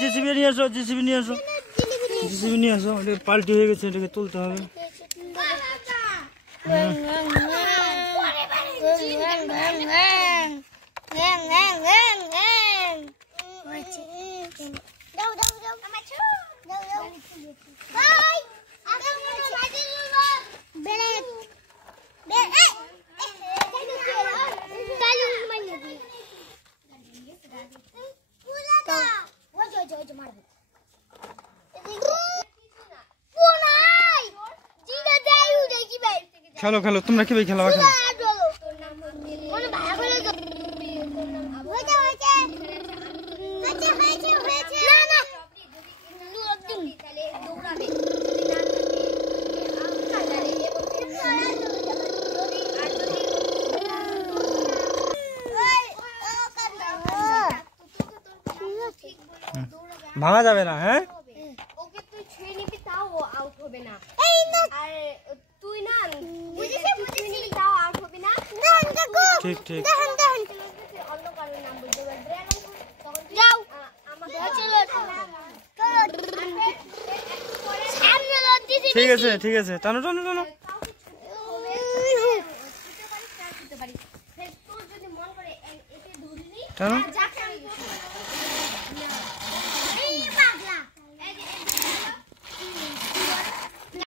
JCB নিয়ে আসো, JCB নিয়ে আসো, জেসিবি নিয়ে আসো। এটা পাল্টি হয়ে গেছে, এটাকে তুলতে হবে। খেলো খেলো, তোমরা কি ভাই খেলো? ভাঙা যাবে না। হ্যাঁ, ওকে তুই ছুঁয়ে নিবি তাও ও আউট হবে না। আর তুই না বুঝেছিস তাও আউট হবে না। ঠিক ঠিক। অন্য কারোর নাম বলতে পারবে। তখন যাও আমাকে চলো সামনে লোড দিছি। ঠিক আছে ঠিক আছে, টানো টানো টানো। তোর যদি মন করে এতে ধরলি টানো। যা